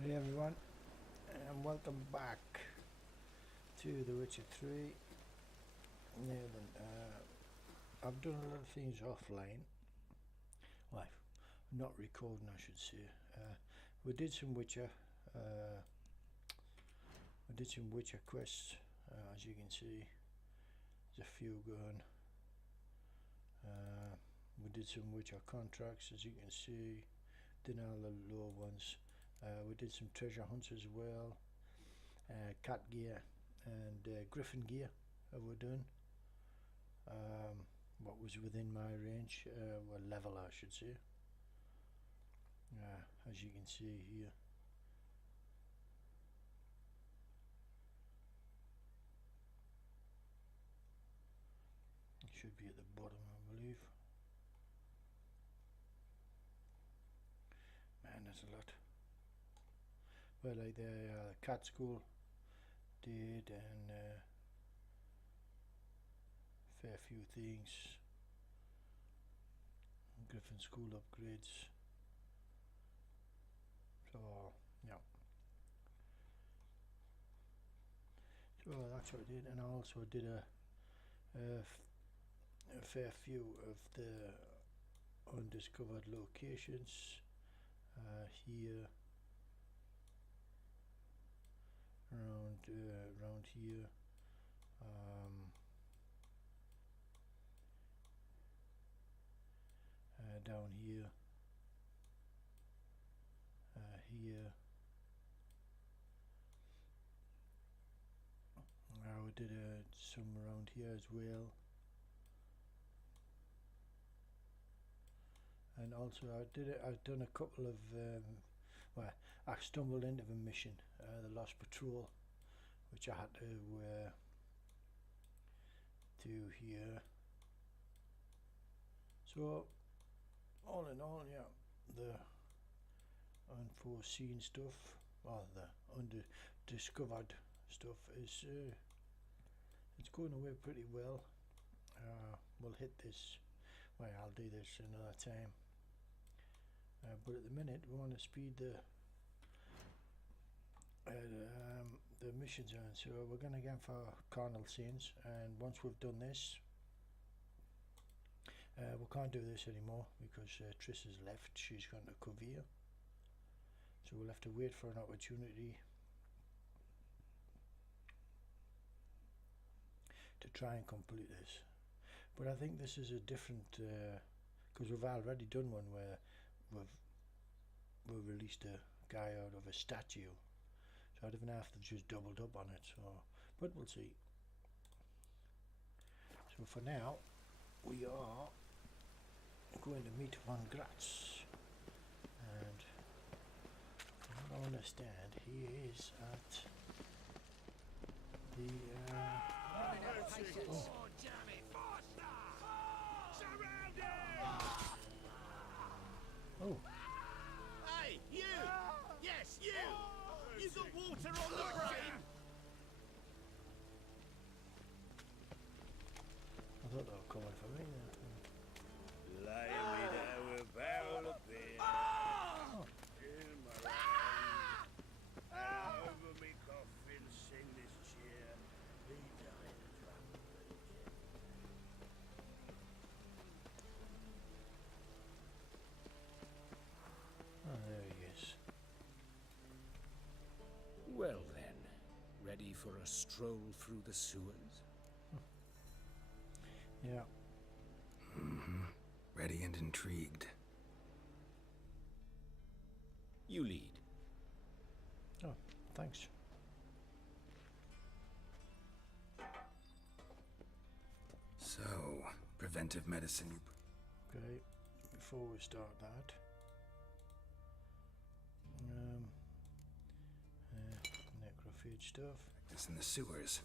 Hey everyone, and welcome back to The Witcher 3. Now then, I've done a lot of things offline. Well, not recording, I should say. We did some Witcher. We did some Witcher quests, as you can see. There's a few going. We did some Witcher contracts, as you can see. Did all the low ones. We did some treasure hunts as well. Cat gear and griffin gear have we done. What was within my range, well, level I should say. As you can see here. It should be at the bottom, I believe. Man, that's a lot. Well, like the cat school did, and fair few things. Griffin school upgrades. So yeah. So that's what I did, and I also did a fair few of the undiscovered locations here, around here. Down here, here. We did some around here as well, and also I've done a couple of well, I stumbled into the mission, the Lost Patrol, which I had to do here. So all in all, yeah, the unforeseen stuff, or the undiscovered stuff, is it's going away pretty well. We'll hit this. Well, I'll do this another time. But at the minute, we want to speed the missions on. So we're going to go for carnal sins, and once we've done this, we can't do this anymore because Triss has left. She's gone to Kovir, so we'll have to wait for an opportunity to try and complete this. But I think this is a different, because we've already done one where we've released a guy out of a statue, so I don't know if they've just doubled up on it. So, but we'll see. So for now, we are going to meet Von Gratz, and from what I understand, he is at the Oh, damn it! Surrounded! oh, Hey, you! Yes, you! You got water on the brain? I thought they were coming for me there. Lying me down with a barrel of beer Oh, in my right hand. And over me coffin sing this cheer. He died a drunk. there he is. Well then, ready for a stroll through the sewers? Yeah. Ready and intrigued. You lead. Oh, thanks. So, preventive medicine. Okay, before we start that, necrophage stuff. Practice in the sewers.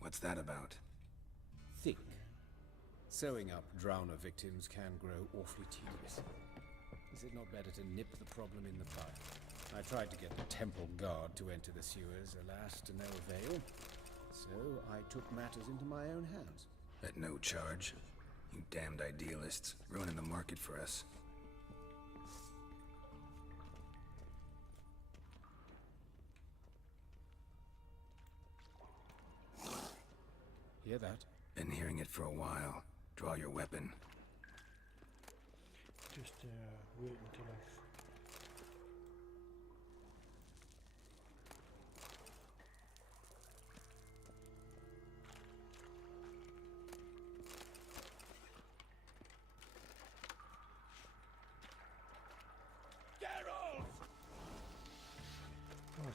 What's that about? Think. Sewing up drowner victims can grow awfully tedious. Is it not better to nip the problem in the bud? I tried to get the temple guard to enter the sewers, alas, to no avail. So I took matters into my own hands. At no charge. You damned idealists, ruining the market for us. Hear that? Been hearing it for a while. Draw your weapon. Just wait until I've... Geralt! What?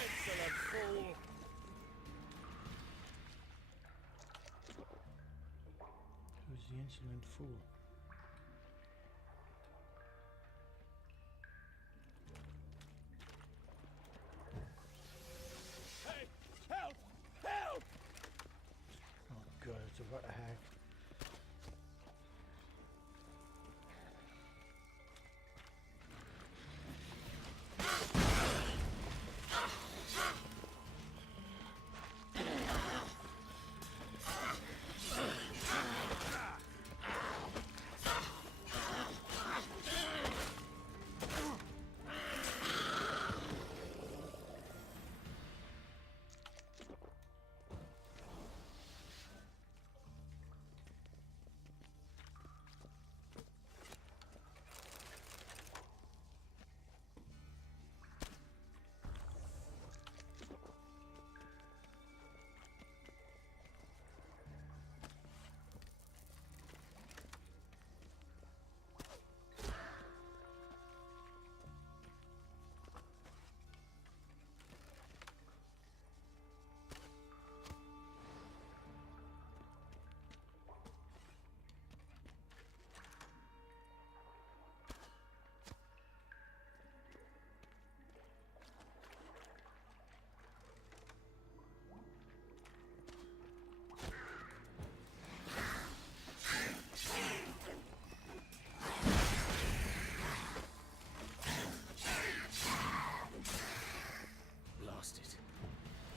Excellent fool! Who's the insolent fool? Hey! Help! Help! Oh god, it's about a hack. Blast it.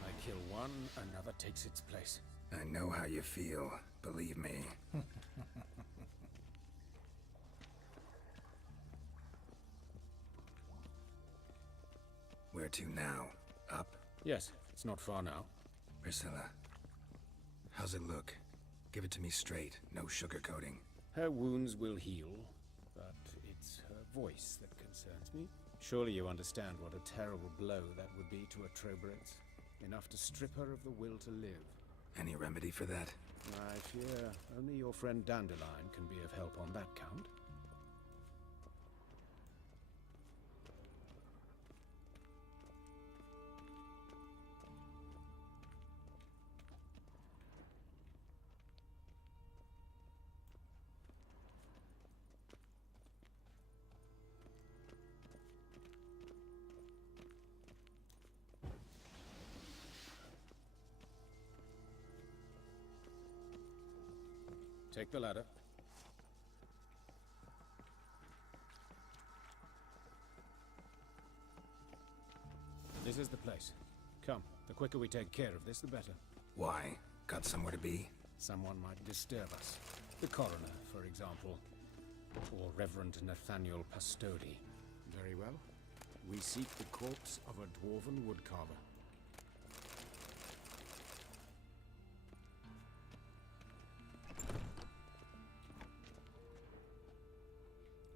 I kill one, another takes its place. I know how you feel. Believe me. Where to now? Up? Yes, it's not far now. Priscilla. How's it look? Give it to me straight. No sugarcoating. Her wounds will heal, but it's her voice that concerns me. Surely you understand what a terrible blow that would be to a Trowbridge. Enough to strip her of the will to live. Any remedy for that? I fear only your friend Dandelion can be of help on that count. Take the ladder. This is the place. Come, the quicker we take care of this, the better. Why? Got somewhere to be? Someone might disturb us. The coroner, for example. Or Reverend Nathaniel Pastodi. Very well. We seek the corpse of a dwarven woodcarver.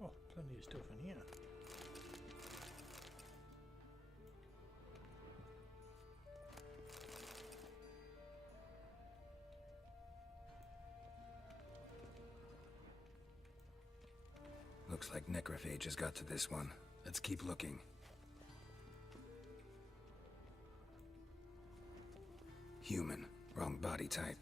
Oh, plenty of stuff in here. Looks like necrophage has got to this one. Let's keep looking. Human. Wrong body type.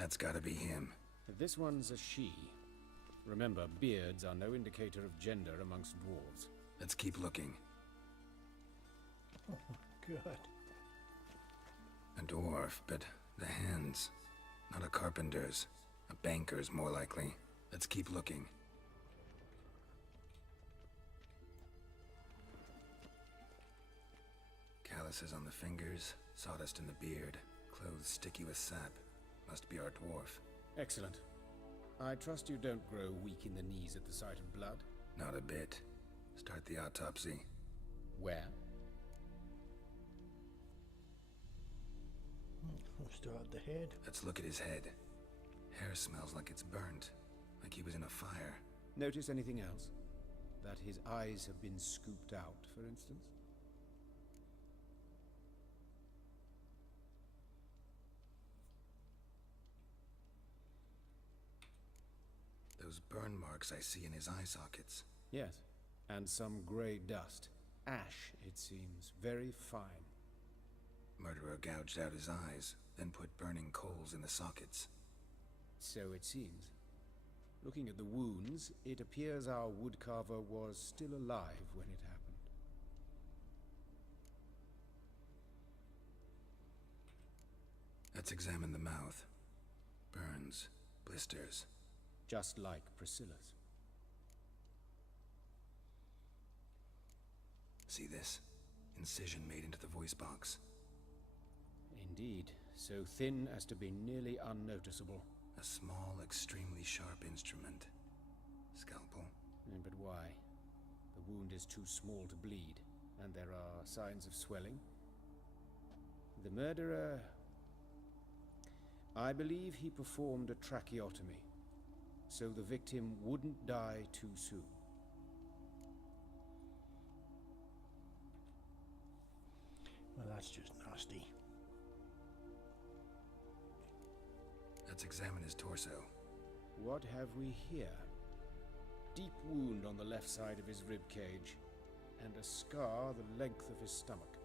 That's gotta be him. If this one's a she, remember, beards are no indicator of gender amongst dwarves. Let's keep looking. Good. A dwarf, but the hands. Not a carpenter's. A banker's, more likely. Let's keep looking. Calluses on the fingers, sawdust in the beard, clothes sticky with sap. Must be our dwarf. Excellent. I trust you don't grow weak in the knees at the sight of blood. Not a bit. Start the autopsy. Where? We'll start at the head. Let's look at his head. Hair smells like it's burnt, like he was in a fire. Notice anything else? That his eyes have been scooped out, for instance? Those burn marks I see in his eye sockets. Yes, and some grey dust. Ash, it seems. Very fine. Murderer gouged out his eyes, then put burning coals in the sockets. So it seems. Looking at the wounds, it appears our woodcarver was still alive when it happened. Let's examine the mouth. Burns, blisters. Just like Priscilla's. See this? Incision made into the voice box. Indeed, so thin as to be nearly unnoticeable. A small, extremely sharp instrument. Scalpel. But why? The wound is too small to bleed, and there are signs of swelling. The murderer... I believe he performed a tracheotomy, so the victim wouldn't die too soon. Well, that's just nasty. Let's examine his torso. What have we here? Deep wound on the left side of his rib cage, and a scar the length of his stomach.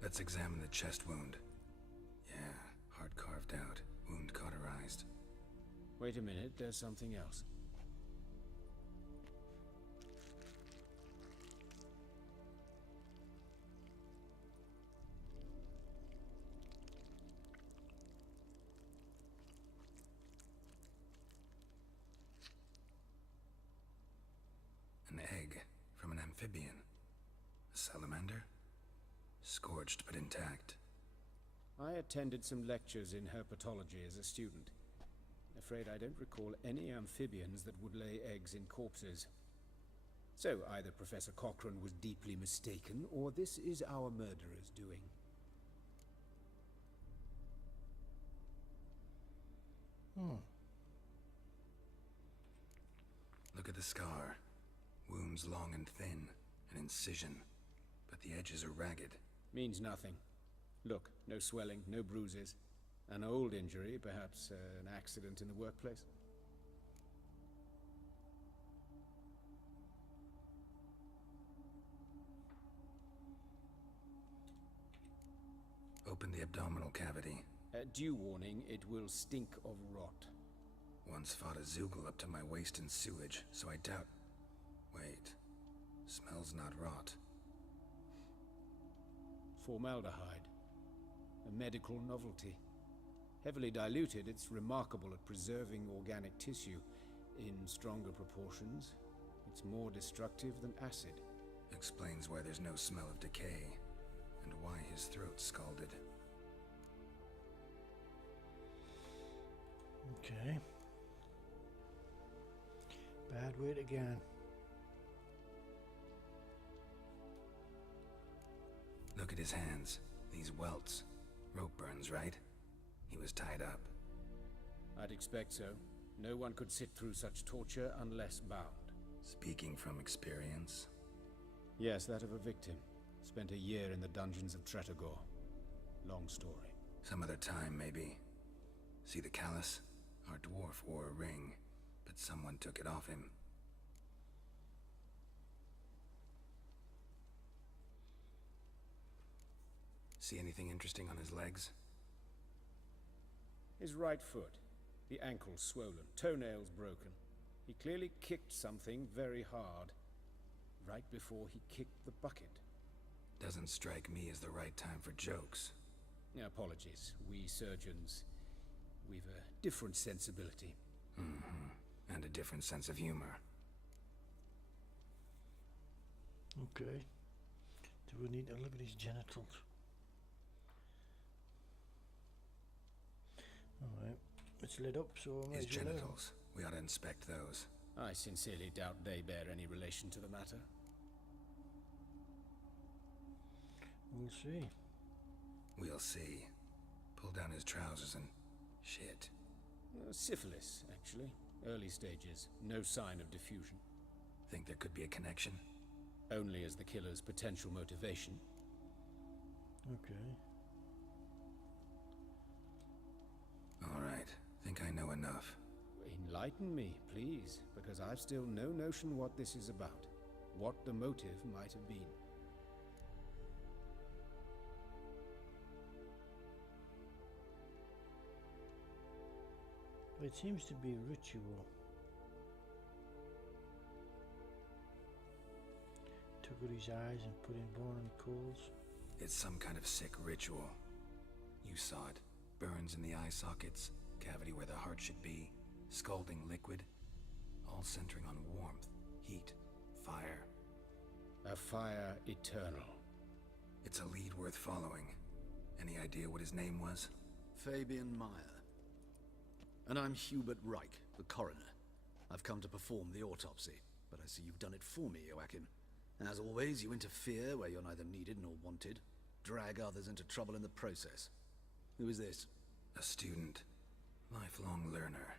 Let's examine the chest wound. Yeah, heart carved out, wound cauterized. Wait a minute, there's something else. An egg from an amphibian. A salamander? Scorched but intact. I attended some lectures in herpetology as a student. Afraid I don't recall any amphibians that would lay eggs in corpses. So either Professor Cochrane was deeply mistaken, or this is our murderer's doing. Look at the scar. Wounds long and thin, an incision, but the edges are ragged. Means nothing. Look, no swelling, no bruises. An old injury, perhaps an accident in the workplace. Open the abdominal cavity. Due warning, it will stink of rot. Once fought a Zoogle up to my waist in sewage, so I doubt... Wait. Smells not rot. Formaldehyde. A medical novelty. Heavily diluted, it's remarkable at preserving organic tissue. In stronger proportions, it's more destructive than acid. Explains why there's no smell of decay, and why his throat's scalded. Okay. Bad weight again. Look at his hands. These welts. Rope burns, right? He was tied up. I'd expect so. No one could sit through such torture unless bound. Speaking from experience. Yes, that of a victim. Spent a year in the dungeons of Tretogor. Long story. Some other time, maybe. See the callus? Our dwarf wore a ring, but someone took it off him. See anything interesting on his legs? His right foot. The ankle swollen, toenails broken. He clearly kicked something very hard, right before he kicked the bucket. Doesn't strike me as the right time for jokes. Apologies. We surgeons, we've a different sensibility. Mm-hmm. And a different sense of humor. Okay. Do we need to look at his genitals? Alright. It's lit up, so I might His as well know. genitals. We ought to inspect those. I sincerely doubt they bear any relation to the matter. We'll see. We'll see. Pull down his trousers and... shit. Syphilis, actually. Early stages. No sign of diffusion. Think there could be a connection? Only as the killer's potential motivation. Okay. Alright. Think I know enough. Enlighten me, please, because I've still no notion what this is about. What the motive might have been. It seems to be a ritual. Took out his eyes and put in burning coals. It's some kind of sick ritual. You saw it. Burns in the eye sockets, cavity where the heart should be, scalding liquid, all centering on warmth, heat, fire. A fire eternal. It's a lead worth following. Any idea what his name was? Fabian Meyer. And I'm Hubert Reich, the coroner. I've come to perform the autopsy, but I see you've done it for me, Joachim. As always, you interfere where you're neither needed nor wanted, drag others into trouble in the process. Who is this? A student. Lifelong learner.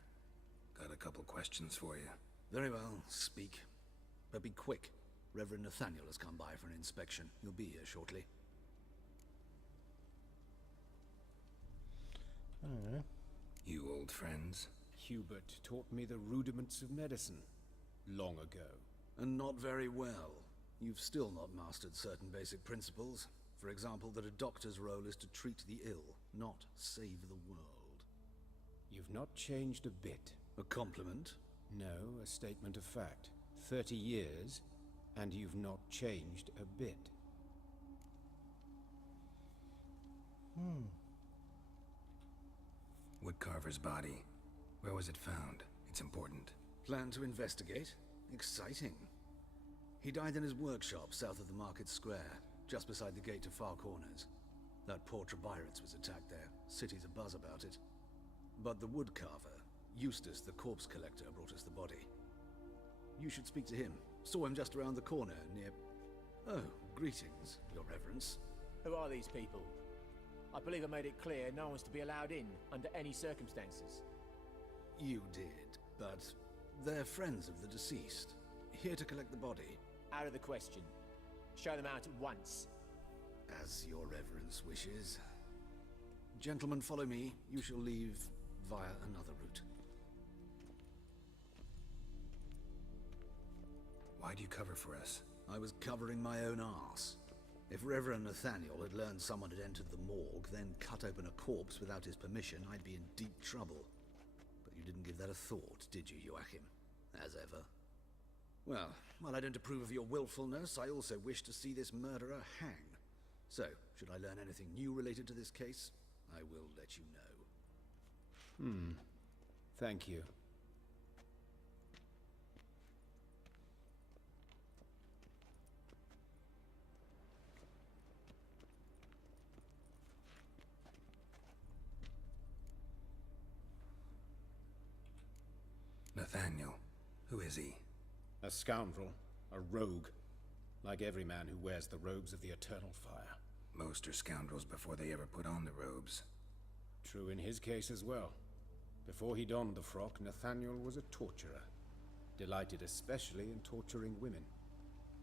Got a couple questions for you. Very well, speak. But be quick. Reverend Nathaniel has come by for an inspection. He'll be here shortly. I don't know. You old friends? Hubert taught me the rudiments of medicine. Long ago. And not very well. You've still not mastered certain basic principles. For example, that a doctor's role is to treat the ill, not save the world. You've not changed a bit. A compliment? No, a statement of fact. 30 years, and you've not changed a bit. Woodcarver's body. Where was it found? It's important. Plan to investigate? Exciting. He died in his workshop south of the Market Square, just beside the gate to Far Corners. That poor Trebirates was attacked there. City's abuzz about it. But the woodcarver, Eustace the corpse collector, brought us the body. You should speak to him. Saw him just around the corner near... Oh, greetings, Your Reverence. Who are these people? I believe I made it clear no one's to be allowed in, under any circumstances. You did, but they're friends of the deceased. Here to collect the body. Out of the question. Show them out at once. As Your Reverence wishes. Gentlemen, follow me. You shall leave via another route. Why'd you cover for us? I was covering my own arse. If Reverend Nathaniel had learned someone had entered the morgue, then cut open a corpse without his permission, I'd be in deep trouble. But you didn't give that a thought, did you, Joachim? As ever. Well, while I don't approve of your willfulness, I also wish to see this murderer hang. So, should I learn anything new related to this case, I will let you know. Thank you. Nathaniel. Who is he? A scoundrel. A rogue. Like every man who wears the robes of the Eternal Fire. Most are scoundrels before they ever put on the robes. True in his case as well. Before he donned the frock, Nathaniel was a torturer. Delighted especially in torturing women.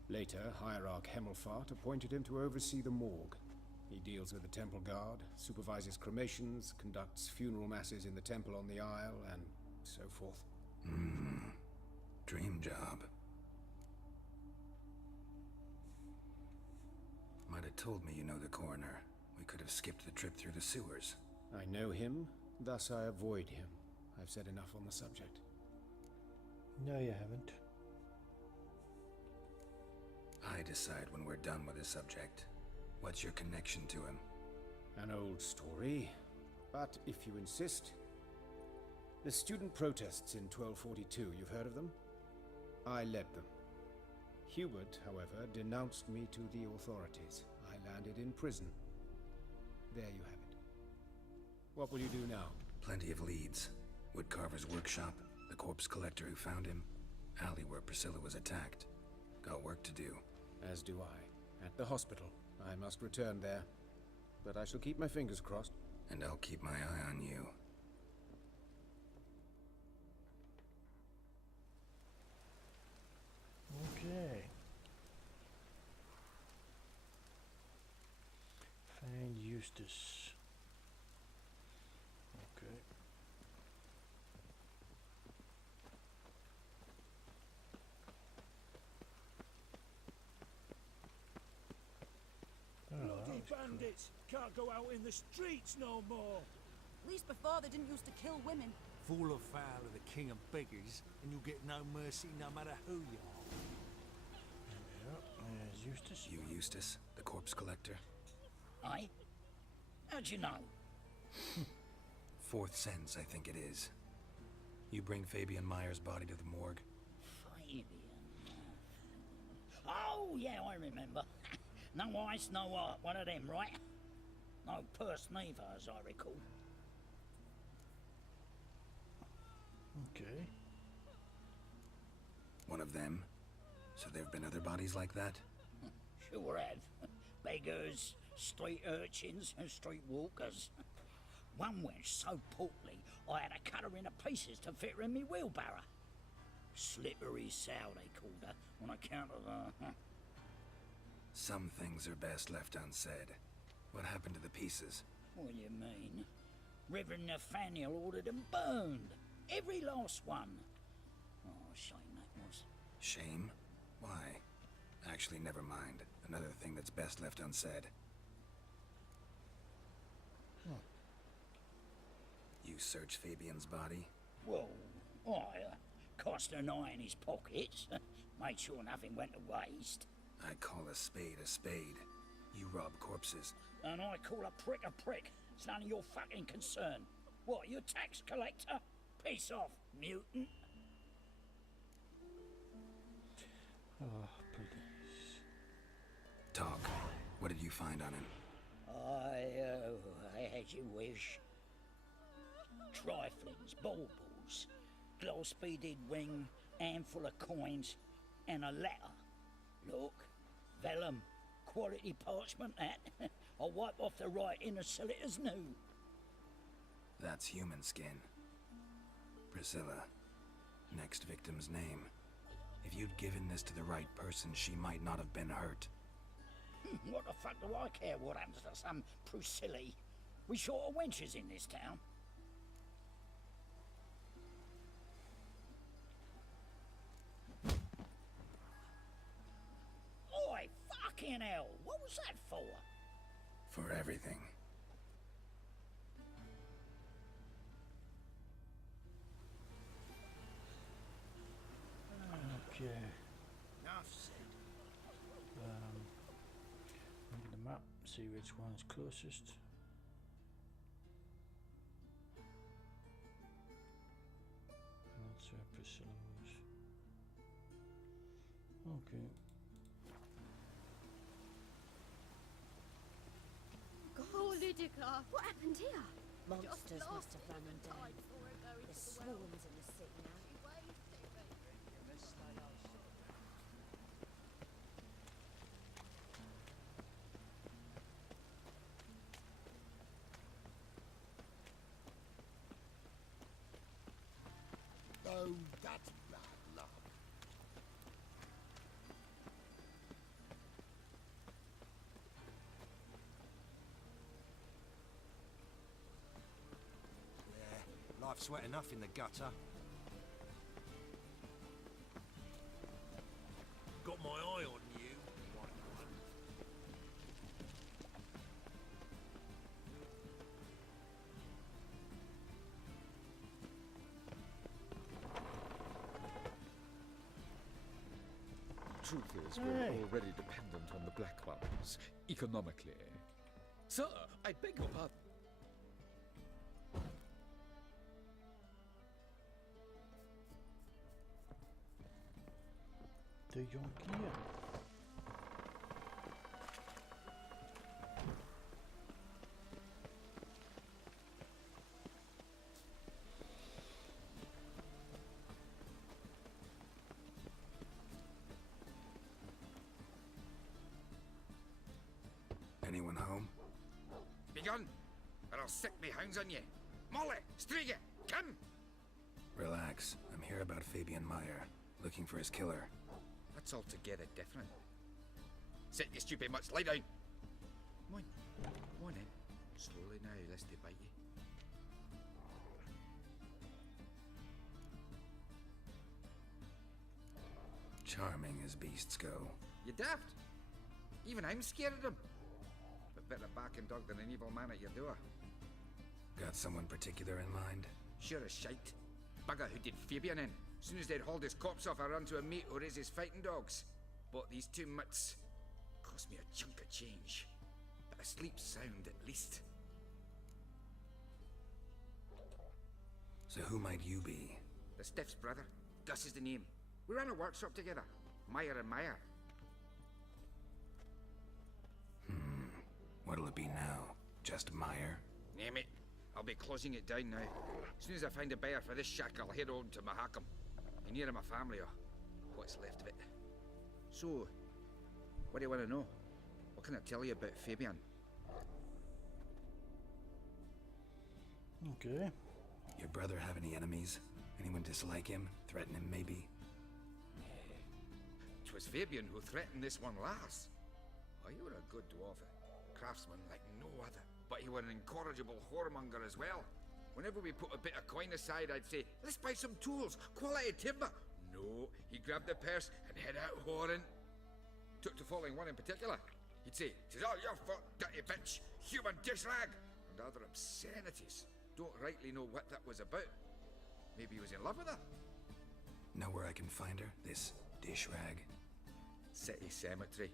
Later, Hierarch Hemmelfart appointed him to oversee the morgue. He deals with the temple guard, supervises cremations, conducts funeral masses in the temple on the Isle, and so forth. Dream job. Might have told me you know the coroner. We could have skipped the trip through the sewers. I know him, thus I avoid him. I've said enough on the subject. No, you haven't. I decide when we're done with this subject. What's your connection to him? An old story, but if you insist. The student protests in 1242, you've heard of them? I led them. Hubert, however, denounced me to the authorities. I landed in prison. There you have it. What will you do now? Plenty of leads. Woodcarver's workshop, the corpse collector who found him, alley where Priscilla was attacked. Got work to do. As do I. At the hospital. I must return there. But I shall keep my fingers crossed. And I'll keep my eye on you. Okay. Find Eustace. Okay. Oh, that Bloody looks cool. bandits! Can't go out in the streets no more! At least before they didn't used to kill women. Fall afoul of the king of beggars, and you'll get no mercy no matter who you are. Yep, there's Eustace. You Eustace, the corpse collector? Aye? How'd you know? Fourth sense, I think it is. You bring Fabian Meyer's body to the morgue. Fabian. Oh, yeah, I remember. No eyes, no heart. One of them, right? No purse neither, as I recall. Okay. One of them? So there've been other bodies like that? Sure have. Beggars, street urchins, and street walkers. One wench so portly, I had to cut her into pieces to fit her in me wheelbarrow. Slippery sow, they called her, on account of her. Some things are best left unsaid. What happened to the pieces? What do you mean? Reverend Nathaniel ordered them burned. Every last one. Oh, shame that was. Shame? Why? Actually, never mind. Another thing that's best left unsaid. You search Fabian's body? Well, I cast an eye in his pockets. Made sure nothing went to waste. I call a spade a spade. You rob corpses. And I call a prick a prick. It's none of your fucking concern. What, you tax collector? Piss off, mutant. Oh, please. Talk. What did you find on him? I as you wish. Triflings, baubles, gloss-beaded ring, handful of coins, and a letter. Look, vellum, quality parchment that. I'll wipe off the writing and sell it as new. That's human skin. Priscilla. Next victim's name. If you'd given this to the right person, she might not have been hurt. What the fuck do I care what happens to some Priscilla? We short of wenches in this town. Oi, fucking hell! What was that for? For everything. Okay. Enough said. Look at the map, see which one's closest. That's where Priscilla was. Okay. Oh, Lydica, what happened here? Monsters must have run them down. There's swarms in the city now. Oh, that's bad luck. Yeah, life's wet enough in the gutter. Got my eye on you, white one. truth is, we're already dependent on the Black Ones, economically. Sir, I beg your pardon. The Yonkia. Anyone home? Begun, or I'll sick me hounds on you. Molly, Striga, come! Relax. I'm here about Fabian Meyer, looking for his killer. That's altogether different. Sit, you stupid mutts, lie down. Come on in. Slowly now, lest they bite you. Charming as beasts go. You daft? Even I'm scared of them. But better back and dog than an evil man at your door. Got someone particular in mind? Sure as shite. Bugger who did Fabian in. Soon as they'd hauled his corpse off, I ran to a mate who raised his fighting dogs. Bought these 2 mutts. Cost me a chunk of change. But I sleep sound at least. So who might you be? The Stiff's brother. Gus is the name. We ran a workshop together. Meyer and Meyer. What'll it be now? Just Meyer? Name it. I'll be closing it down now. As soon as I find a buyer for this shack, I'll head on to Mahakam. Be near my family, or what's left of it. So, what do you want to know? What can I tell you about Fabian? Okay. Your brother have any enemies? Anyone dislike him? Threaten him, maybe? 'Twas Fabian who threatened this one last. Oh, you were a good dwarf. Craftsman like no other. But he were an incorrigible whoremonger as well. Whenever we put a bit of coin aside, I'd say, let's buy some tools, quality timber. No, he grabbed the purse and head out whoring. Took to following one in particular. He'd say, "'Tis all your fault, dirty bitch, human dish rag," and other obscenities. Don't rightly know what that was about. Maybe he was in love with her. Know where I can find her? This dish rag? City cemetery.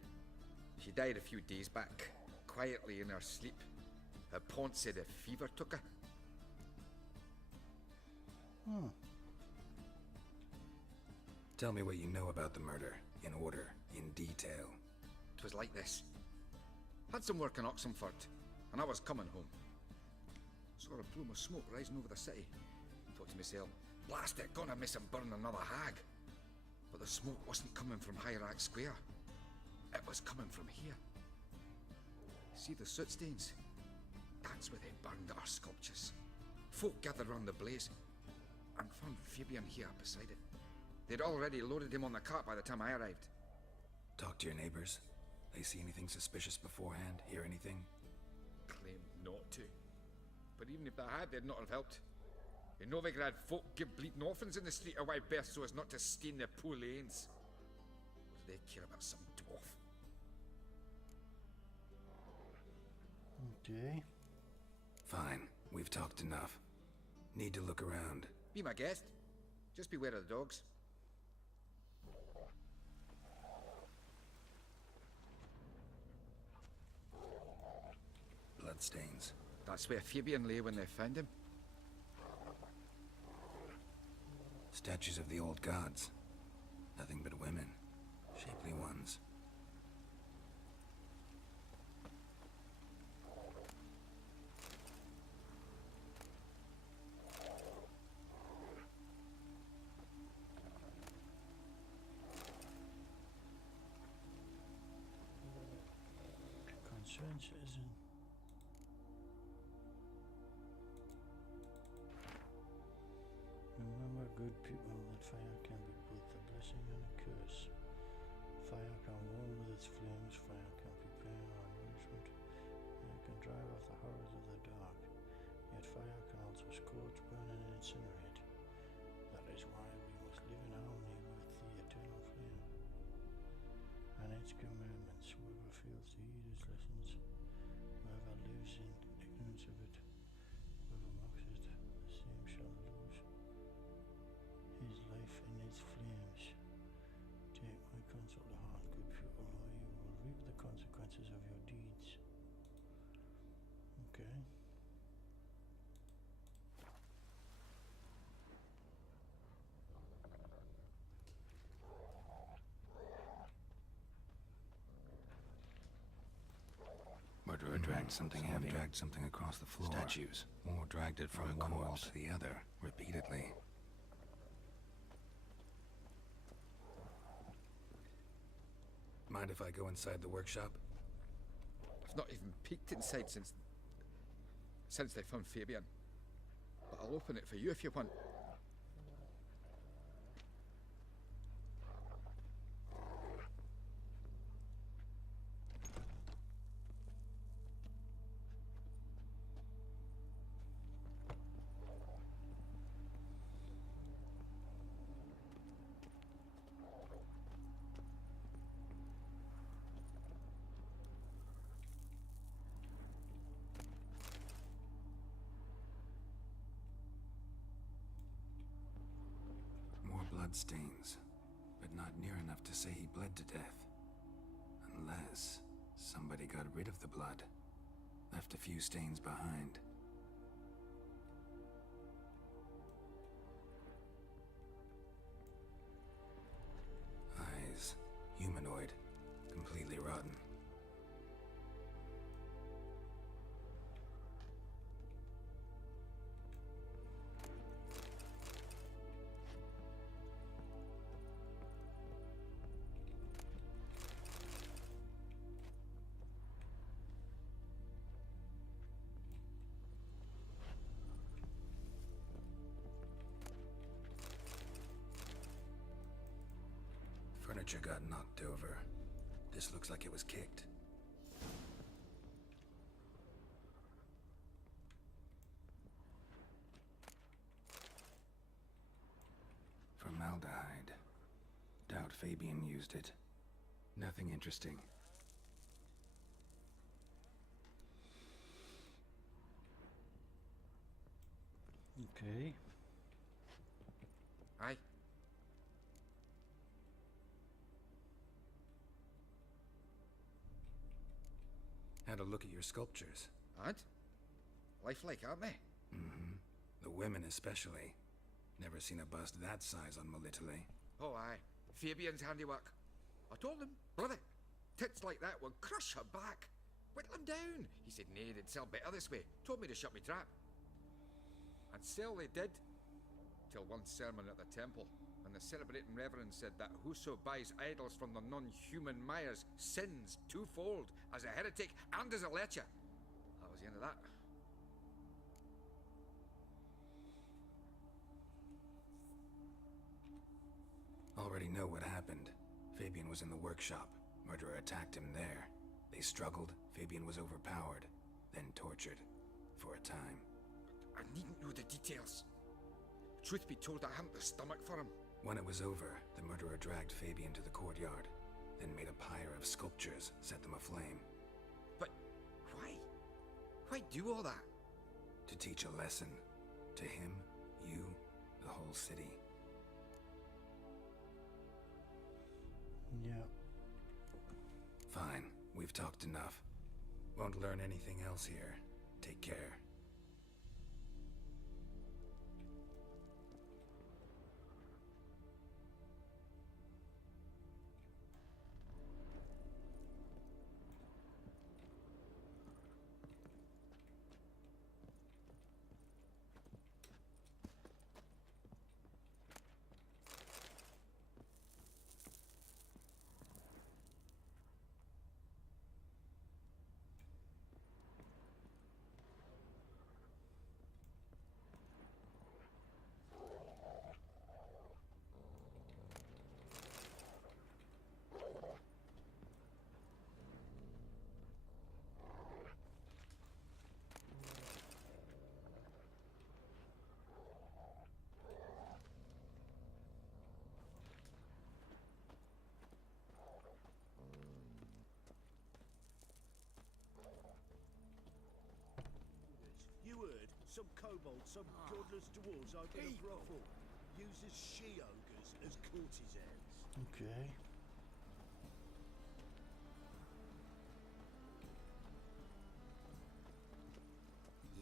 She died a few days back, quietly in her sleep. Her pont said a fever took her. Tell me what you know about the murder, in order, in detail. 'Twas like this. Had some work in Oxenford, and I was coming home. Saw a plume of smoke rising over the city. Thought to myself, blast it, gonna miss and burn another hag. But the smoke wasn't coming from Hierarch Square. It was coming from here. See the soot stains? That's where they burned our sculptures. Folk gathered round the blaze and found Fabian here beside it. They'd already loaded him on the cart by the time I arrived. Talk to your neighbors. They see anything suspicious beforehand? Hear anything? Claimed not to. But even if they had, they'd not have helped. In Novigrad, folk give bleeding orphans in the street a wide berth so as not to stain their poor lanes. What do they care about some dwarf? Okay. Fine. We've talked enough. Need to look around. Be my guest. Just beware of the dogs. Bloodstains. That's where Fabian lay when they found him. Statues of the old gods. Nothing but women. Shapely ones. Concerned citizen. Remember, good people, that fire can be both a blessing and a curse. Fire can warm with its flames, fire can prepare our nourishment, fire can drive off the horrors of the dark, yet fire can also scorch, burn and incinerate. That is why we must live in harmony with the eternal flame and its commandments. Whoever fails to heed its lessons dragged something heavy. Dragged something across the floor. Statues. Or dragged it from one wall to the other, repeatedly. Mind if I go inside the workshop? I've not even peeked inside since they found Fabian. But I'll open it for you if you want. Stains, but not near enough to say he bled to death. Unless somebody got rid of the blood, left a few stains behind. Eyes, humanoid, completely rotten. Furniture got knocked over. This looks like it was kicked. Formaldehyde. Doubt Fabian used it. Nothing interesting. Okay. Aye. Had a look at your sculptures. Ad? Lifelike, aren't they? Mm-hmm. The women especially. Never seen a bust that size on Melitele. Oh, aye. Fabian's handiwork. I told him, brother, tits like that will crush her back. Whittle him down. He said, nay, they'd sell better this way. Told me to shut me trap. And sell they did. Till one sermon at the temple, and the celebrating reverend said that whoso buys idols from the non-human Myers sins twofold, as a heretic and as a lecher. That was the end of that. Already know what happened. Fabian was in the workshop. Murderer attacked him there. They struggled. Fabian was overpowered, then tortured. For a time. I needn't know the details. Truth be told, I hadn't the stomach for him. When it was over, the murderer dragged Fabian to the courtyard, then made a pyre of sculptures, set them aflame. But why? Why do all that? To teach a lesson. To him, you, the whole city. Yeah. Fine, we've talked enough. Won't learn anything else here. Take care. You heard? Some kobolds, some godless dwarves open a brothel. Uses she-ogres as courtesans. Okay.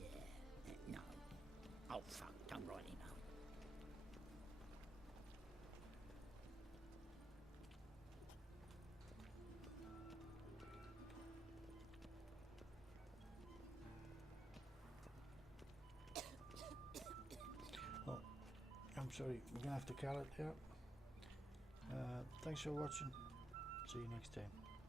Yeah, no. Oh, fuck, don't rightly know. sorry, we're gonna have to cut it there. Thanks for watching. See you next time.